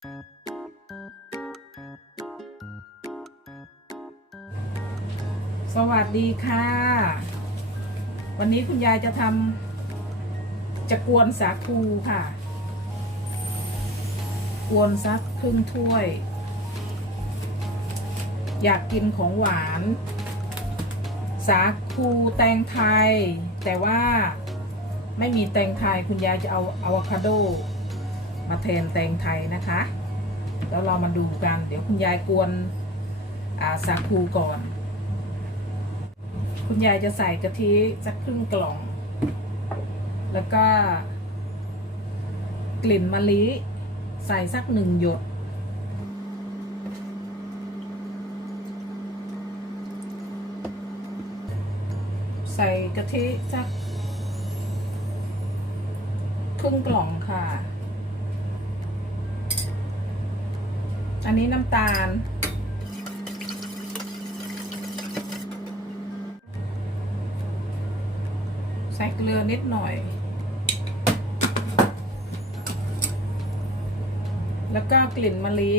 สวัสดีค่ะ วันนี้คุณยายจะทำจะกวนสาคูค่ะ กวนสักครึ่งถ้วย อยากกินของหวาน สาคูแตงไทย แต่ว่าไม่มีแตงไทยคุณยายจะเอาอะวคาโด มาแทนแตงไทยนะคะ แล้วเรามาดูกัน เดี๋ยวคุณยายกวนาสาคูก่อน คุณยายจะใส่กะทิสักครึ่งกล่อง แล้วก็ กลิ่นมะลิใส่สักหนึ่งหยดใส่กะทิสักครึ่งกล่องค่ะ อันนี้น้ำตาล ใส่เกลือนิดหน่อย แล้วก็กลิ่นมะลิ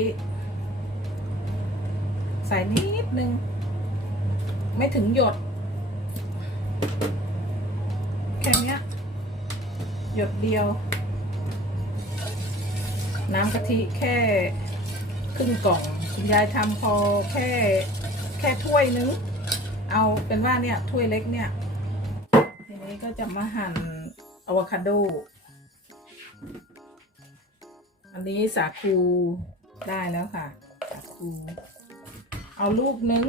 ใส่นิดนึง ไม่ถึงหยด แค่นี้หยดเดียว น้ำกะทิแค่ รึ่งกล่องคุณยายทำพอแค่แค่ถ้วยนึง เอาเป็นว่าเนี่ยถ้วยเล็กเนี่ย ทีนี้ก็จะมาหั่นอะวคาโด อันนี้สาคูได้แล้วค่ะ สาคูเอาลูกนึง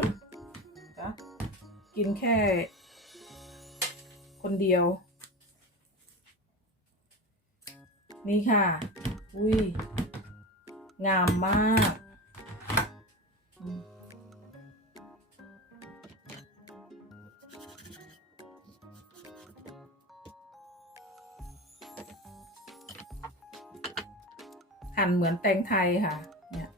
จ้ะกินแค่ คนเดียว นี่ค่ะ อุ้ยงามมาก หั่นเหมือนแตงไทยค่ะ เนี่ย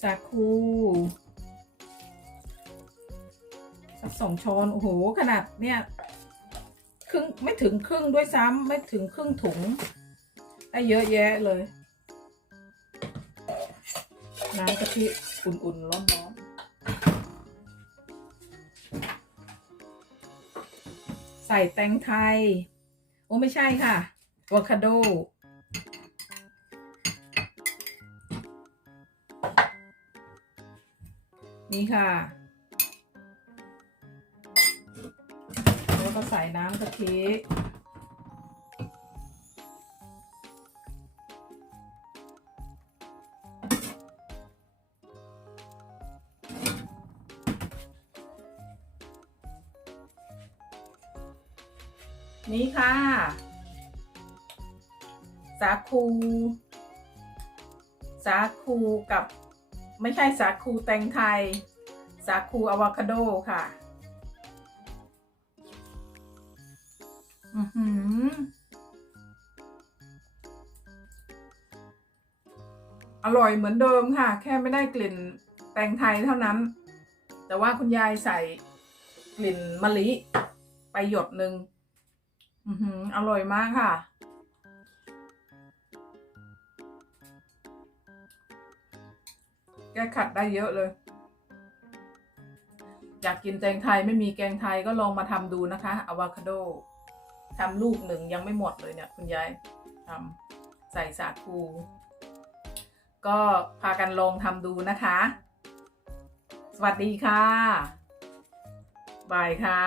สาคูสักสองช้อน โอ้โห ขนาดเนี่ยครึ่งไม่ถึงครึ่งด้วยซ้ำไม่ถึงครึ่งถุงได้เยอะแยะเลย น้ำกะทิอุ่นๆ ร้อนๆ ใส่แตงไทย โอ้ไม่ใช่ค่ะอะโวคาโด นี่ค่ะ แล้วก็ใส่น้ำกะทิ นี่ค่ะ สาคู สาคูกับไม่ใช่สาคูแตงไทย สาคูอะโวคาโดค่ะ อือหือ อร่อยเหมือนเดิมค่ะ แค่ไม่ได้กลิ่นแตงไทยเท่านั้น แต่ว่าคุณยายใส่กลิ่นมะลิ ไปหยดหนึ่ง อือหืออร่อยมากค่ะ แกขัดได้เยอะเลย อยากกินแตงไทยไม่มีแกงไทยก็ลองมาทำดูนะคะอะโวคาโดทำลูกหนึ่งยังไม่หมดเลยเนี่ย คุณยายทำใส่สาคู ก็พากันลองทำดูนะคะ สวัสดีค่ะ บายค่ะ